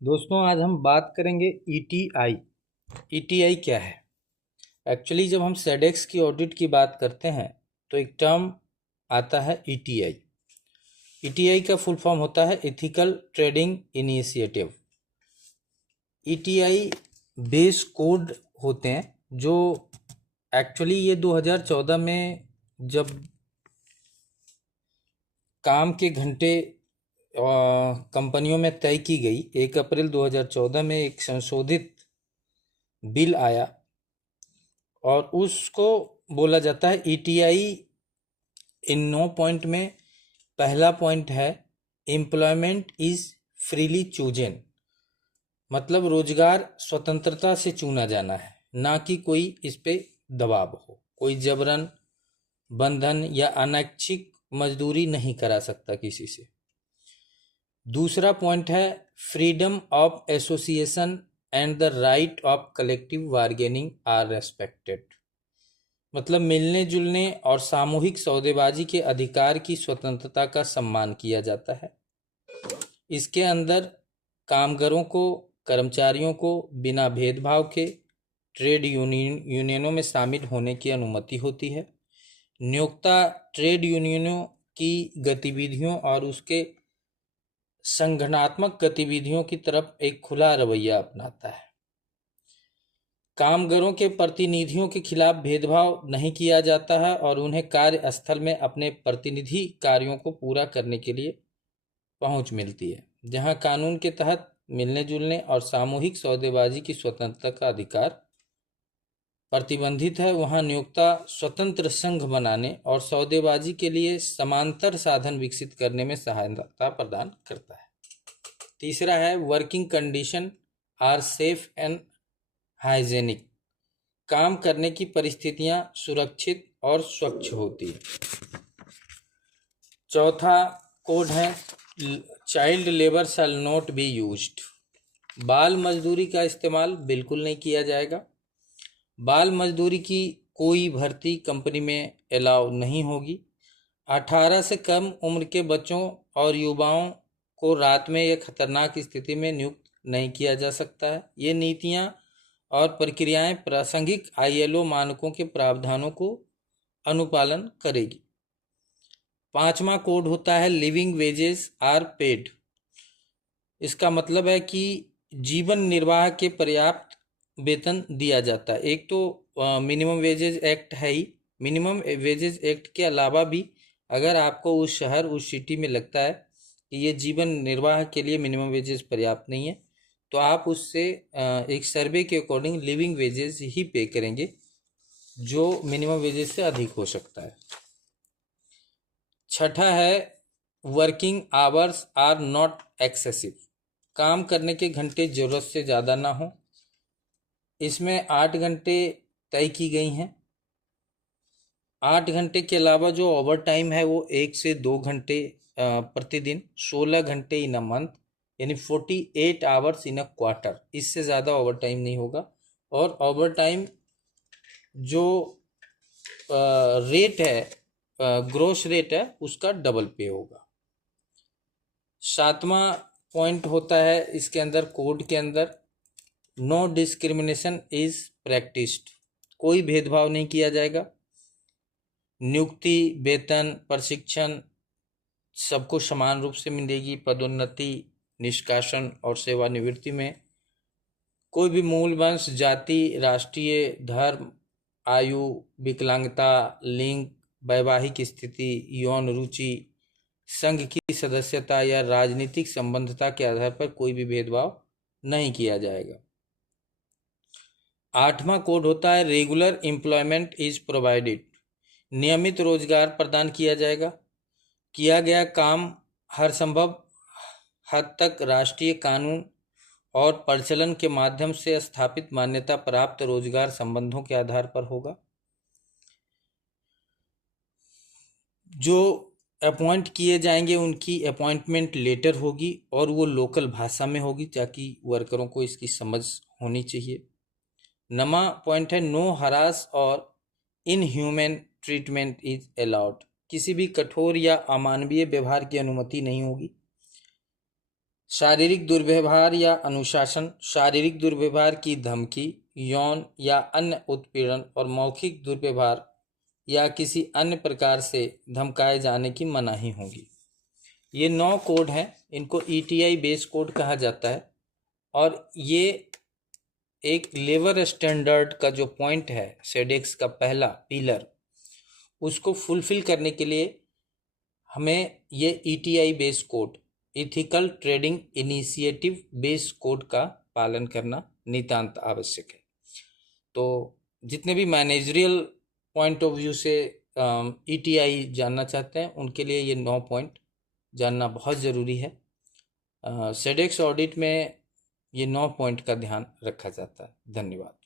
दोस्तों आज हम बात करेंगे ईटीआई। ईटीआई क्या है? एक्चुअली जब हम सेडेक्स की ऑडिट की बात करते हैं तो एक टर्म आता है ईटीआई। ईटीआई का फुल फॉर्म होता है ethical trading initiative. ETI base code होते हैं जो एक्चुअली ये 2014 में जब काम के घंटे कंपनियों में तय की गई, 1 अप्रैल 2014 में एक संशोधित बिल आया और उसको बोला जाता है ईटीआई। इन 9 पॉइंट में पहला पॉइंट है एम्प्लॉयमेंट इज फ्रीली चूजन, मतलब रोजगार स्वतंत्रता से चुना जाना है, ना कि कोई इस पे दबाव हो। कोई जबरन बंधन या अनैच्छिक मजदूरी नहीं करा सकता किसी से। दूसरा पॉइंट है freedom of association and the right of collective bargaining are respected, मतलब मिलने जुलने और सामूहिक सौदेबाजी के अधिकार की स्वतंत्रता का सम्मान किया जाता है। इसके अंदर कामगारों को, कर्मचारियों को बिना भेदभाव के ट्रेड यूनियनों में शामिल होने की अनुमति होती है। नियोक्ता ट्रेड यूनियनों की गतिविधियों और उसके संगठनात्मक गतिविधियों की तरफ एक खुला रवैया अपनाता है। कामगारों के प्रतिनिधियों के खिलाफ भेदभाव नहीं किया जाता है और उन्हें कार्यस्थल में अपने प्रतिनिधि कार्यों को पूरा करने के लिए पहुंच मिलती है। जहां कानून के तहत मिलने जुलने और सामूहिक सौदेबाजी की स्वतंत्रता का अधिकार प्रतिबंधित है, वहां नियोक्ता स्वतंत्र संघ बनाने और सौदेबाजी के लिए समांतर साधन विकसित करने में सहायता प्रदान करता है। तीसरा है working condition are safe and hygienic, काम करने की परिस्थितियां सुरक्षित और स्वच्छ होती है। चौथा कोड है child labour shall not be used, बाल मजदूरी का इस्तेमाल बिल्कुल नहीं किया जाएगा। बाल मजदूरी की कोई भर्ती कंपनी में अलाउ नहीं होगी। 18 से कम उम्र के बच्चों और युवाओं को रात में या खतरनाक स्थिति में नियुक्त नहीं किया जा सकता है। ये नीतियां और प्रक्रियाएं प्रासंगिक आईएलओ मानकों के प्रावधानों को अनुपालन करेगी। पांचवा कोड होता है लिविंग वेजेस आर पेड। इसका मतलब है कि जीवन निर्वाह के पर्याप्त वेतन दिया जाता है। एक तो मिनिमम वेजेस एक्ट है ही, मिनिमम वेजेस एक्ट के अलावा भी अगर आपको उस शहर, उस सिटी में लगता है कि ये जीवन निर्वाह के लिए मिनिमम वेजेस पर्याप्त नहीं है, तो आप उससे एक सर्वे के अकॉर्डिंग लिविंग वेजेस ही पे करेंगे जो मिनिमम वेजेस से अधिक हो सकता है। छठा है working hours are not excessive, काम करने के घंटे जरूरत से ज़्यादा ना हो। इसमें 8 घंटे तय की गई हैं। 8 घंटे के अलावा जो ओवर टाइम है वो 1 से 2 घंटे प्रतिदिन, 16 घंटे इन अ मंथ, यानी 48 आवर्स इन अ क्वार्टर। इससे ज़्यादा ओवर टाइम नहीं होगा। और ओवर टाइम जो रेट है, ग्रोस रेट है, उसका डबल पे होगा। सातवां पॉइंट होता है इसके अंदर, कोड के अंदर, नो डिस्क्रिमिनेशन इज प्रैक्टिस्ड, कोई भेदभाव नहीं किया जाएगा। नियुक्ति, वेतन, प्रशिक्षण सबको समान रूप से मिलेगी। पदोन्नति, निष्कासन और सेवानिवृत्ति में कोई भी मूल वंश, जाति, राष्ट्रीय, धर्म, आयु, विकलांगता, लिंग, वैवाहिक स्थिति, यौन रुचि, संघ की सदस्यता या राजनीतिक संबंधता के आधार पर कोई भी भेदभाव नहीं किया जाएगा। आठवां कोड होता है रेगुलर एम्प्लॉयमेंट इज प्रोवाइडेड, नियमित रोजगार प्रदान किया जाएगा। किया गया काम हर संभव हद तक राष्ट्रीय कानून और प्रचलन के माध्यम से स्थापित मान्यता प्राप्त रोजगार संबंधों के आधार पर होगा। जो अपॉइंट किए जाएंगे उनकी अपॉइंटमेंट लेटर होगी और वो लोकल भाषा में होगी ताकि वर्करों को इसकी समझ होनी चाहिए। नमा पॉइंट है नो हरास और इनह्यूमन ट्रीटमेंट इज अलाउड, किसी भी कठोर या अमानवीय व्यवहार की अनुमति नहीं होगी। शारीरिक दुर्व्यवहार या अनुशासन, शारीरिक दुर्व्यवहार की धमकी, यौन या अन्य उत्पीड़न और मौखिक दुर्व्यवहार या किसी अन्य प्रकार से धमकाए जाने की मनाही होगी। ये 9 कोड हैं, इनको ETI बेस कोड कहा जाता है और ये एक लेबर स्टैंडर्ड का जो पॉइंट है, सेडेक्स का पहला पिलर, उसको फुलफिल करने के लिए हमें ये ETI base code, ethical trading initiative base code का पालन करना नितांत आवश्यक है। तो जितने भी मैनेजरियल पॉइंट ऑफ व्यू से ETI जानना चाहते हैं उनके लिए ये 9 पॉइंट जानना बहुत ज़रूरी है। सेडेक्स ऑडिट में ये 9 पॉइंट का ध्यान रखा जाता है। धन्यवाद।